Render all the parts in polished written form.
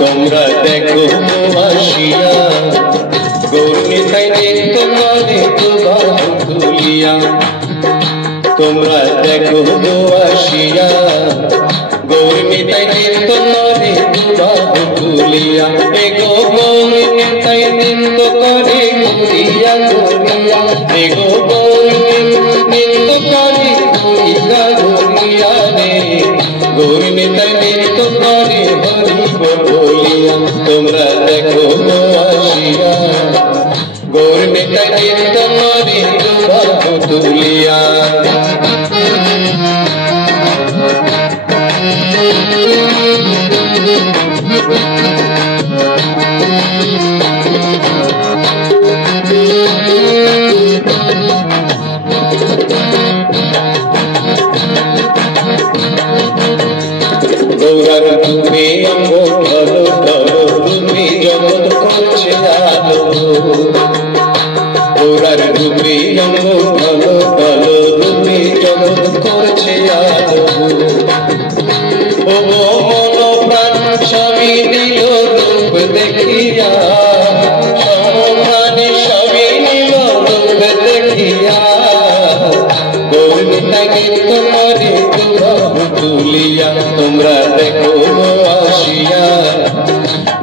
তোমরা দেখো আসিয়া গৌর নিতাই নিত্য করে দুবাহু তুলিয়া। তোমরা দেখো আসিয়া গৌর নিতাই নিত্য করে দুবাহু তুলিয়া। এ গো গৌর নিতাই নিত্য করে ঘুরিয়া ঘুরিয়া, এ গো গৌর নিত্য করে ঘুরিয়া ঘুরিয়া রে। গৌর নিতাই নিত্য করে হরি বলিয়া। তোমরা দেখো আসিয়া গৌর নিতাই নিত্য করে দুবাহু তুলিয়া। গৌরার তুমি অঙ্গ ধরো ধরো, তুমি জগৎ করছে আলো। গৌরার তুমি অঙ্গ ধরো ধরো, তুমি জগৎ করছে আলো। ও মন প্রাণ সবই নিল রূপ দেখিয়া, সমপ্রাণী সবই নিল রূপ দেখিয়া। গৌর নিতাই নিত্য করে দুবাহু তুলিয়া। তোমরা দেখো আসিয়া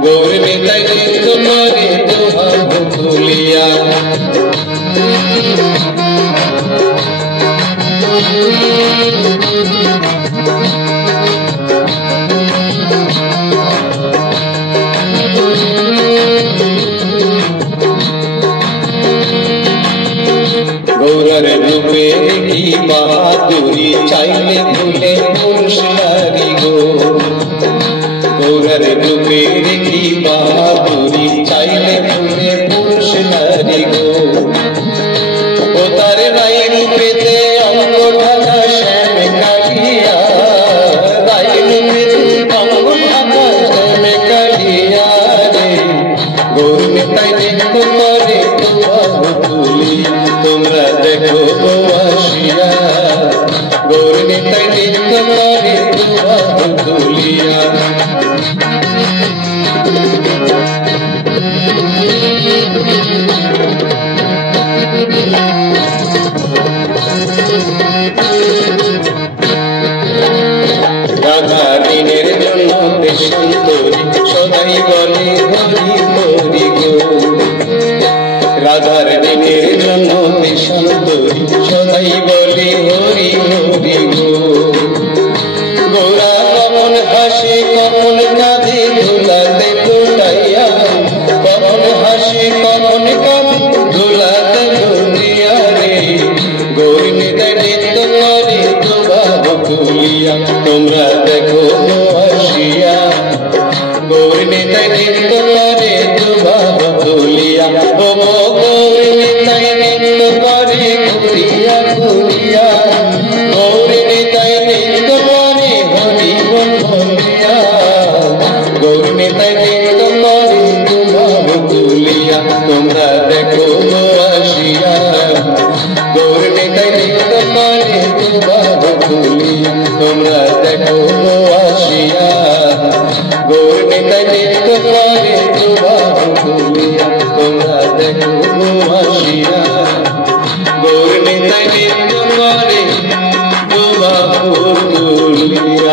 গৌর নিতাই নিত্য করে দুবাহু তুলিয়া। গৌরার রূপে কি বাহাদুরি, চাইলে ভুলে পুরুষ নারী গো। গৌরার রূপে কি বাহাদুরি, চাইলে ভুলে পুরুষ নারী গো। ও তার রাই রূপেতে অঙ্গ ঢাকা শ্যাম কালিয়া, রাই রূপেতে অঙ্গ ঢাকা শ্যাম কালিয়া রে। গৌর নিতাই নিত্য করে দুবাহু তুলিয়া। তোমরা দেখো আসিয়া গৌর নিতাই নিত্য করে দুবাহু তুলিয়া। রাধা দিনের জন্য দেশান্তরী সদাই বলে হরি হরি গো। রাধার দিনের জন্য দেশান্তরী সদাই বলে হরি হরি গো। গৌরা কখন হাসে কখন কাঁদে ধুলাতে লুটাইয়া, কখন হাসে কখন কাঁদে ধুলাতে লুটিয়া রে। গৌর নিতাই নিত্য করে দুবাহু তুলিয়া। তোমরা দেখো আসিয়া গৌর নিতাই নিত্য করে দুবাহু তুলিয়া। ও গৌর নিতাই নিত্য করে ঘুরিয়া ঘুরিয়া, গৌর নিতাই নিত্য করে হরি বলিয়া। গৌর নিতাই নিত্য করে দুবাহু তুলিয়া। তোমরা দেখো আসিয়া গৌর নিতাই নিত্য করে দুবাহু তুলিয়া। তোমরা দেখো আসিয়া গৌর নিতাই নিত্য করে দুবাহু তুলিয়া। তোমরা দেখো আসিয়া গৌর নিতাই নিত্য করে দুবাহু তুলিয়া।